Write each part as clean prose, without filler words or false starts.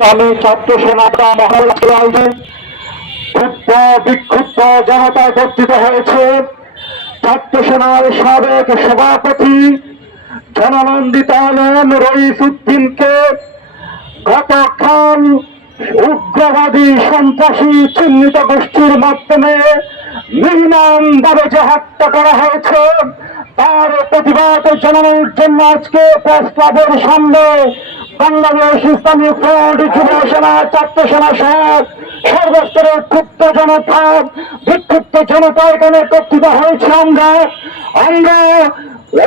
আমি ছাত্র সেনাটা মহারাষ্ট্রে ক্ষুব্ধ বিক্ষুব্ধ জনতা একত্রিত হয়েছে। ছাত্র সেনার সাবেক সভাপতি জননন্দিত আলম রইস উদ্দিনকে গতকাল উগ্রবাদী সন্ত্রাসী চিহ্নিত গোষ্ঠীর মাধ্যমে নির্মমভাবে যে হত্যা করা হয়েছে, তার প্রতিবাদ জানানোর জন্য আজকে প্রেস ক্লাবের সামনে বাংলাদেশ ইসলামী ফ্রন্ট, যুব সেনা, ছাত্র সেনা সহ সর্বস্তরের ক্ষুব্ধ জনতা, বিক্ষুব্ধ জনতা এখানে একত্রিত হয়েছে। আমরা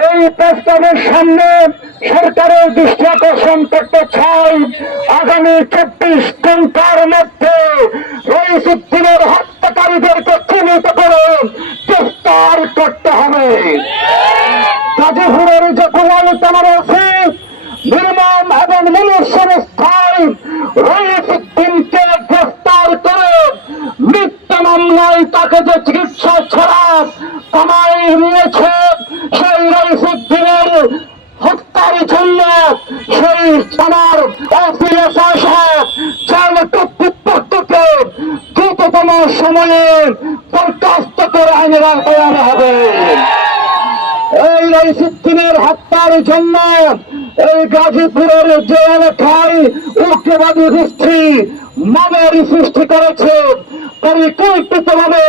এই প্রেস ক্লাবের সামনে সরকারের দৃষ্টি আকর্ষণ করতে চাই, আগামী 24 ঘন্টার মধ্যে রইস উদ্দিনের হত্যাকারীদেরকে চিহ্নিত করে গ্রেফতার করতে হবে। গাজীপুরের যে গোলাম তামারসি নির্মম এবং মনুষ্যস্থায় রইস উদ্দিনকে গ্রেফতার করে মিথ্যা মামলায় তাকে যে চিকিৎসা ছাড়া কামাই নিয়েছে, সেই রইস উদ্দিনের হত্যার জন্য সেই থানার জেল কর্তৃপক্ষকে দ্রুততম সময়ে বরখাস্ত করে আইনের আওতায় আনা হবে। এই রইস উদ্দিনের হত্যার জন্য এই গাজীপুরের যে এলাকায় উগ্রবাদী গোষ্ঠী মানের সৃষ্টি করেছে, পরিকল্পিতভাবে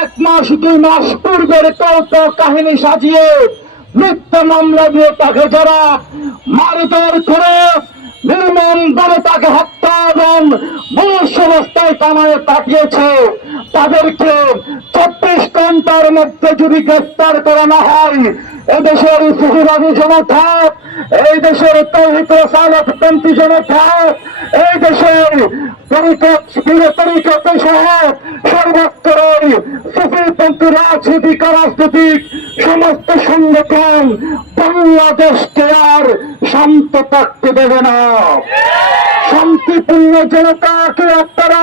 1 মাস 2 মাস পূর্বের কল্প কাহিনী সাজিয়ে মিথ্যা মামলা দিয়ে তাকে যারা মারধর করে নির্মম ভাবে তাকে হত্যা এবং মনুষ্য অবস্থায় কামায় পাঠিয়েছে, তাদেরকে 24 ঘন্টার মধ্যে যদি গ্রেফতার করা না হয়, এদেশের সুফিবাদী জনতা, এই দেশের তৌহিদ সালাফপন্থী জনতা, এই দেশের তরিকত সহ সর্বস্তরের সুফিপন্থী রাজনৈতিক রাজনৈতিক সমস্ত সংগঠন বাংলাদেশকে আর শান্ত থাকতে দেবে না। শান্তিপূর্ণ জনতাকে আপনারা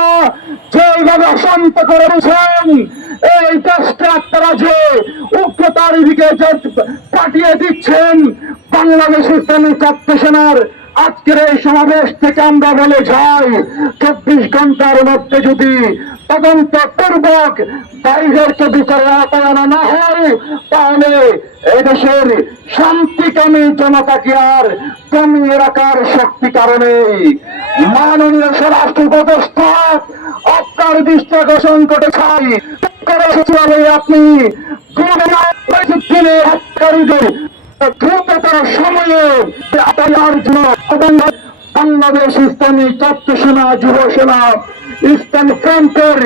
যেভাবে অশান্ত করেছেন, এই দেশকে আপনারা যে উগ্রতার দিকে পাঠিয়ে দিচ্ছেন, বাংলাদেশ ইসলামী ছাত্র সেনার আজকের এই সমাবেশ থেকে আমরা বলে যাই, 24 ঘন্টার মধ্যে যদি তদন্ত পূর্বক বাইরেরকে বিচারে আওতায় আনা না হয়, তাহলে এদেশের শান্তিকামী জনতাকে আর কমিয়ে রাখার শক্তি কারণে মাননীয় স্বরাষ্ট্র উপদেষ্টা আপনার দৃষ্টি আকর্ষণ করতে চাই, আপনি দ্রুততর সময়ে বাংলাদেশ ইসলামী ছাত্র সেনা, যুব সেনা, ইসলামী ফ্রন্টের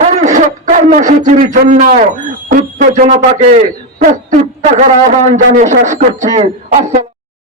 পরিষদ কর্মসূচির জন্য ক্ষুব্ধ জনতাকে প্রস্তুত থাকার আহ্বান জানিয়ে শেষ করছি।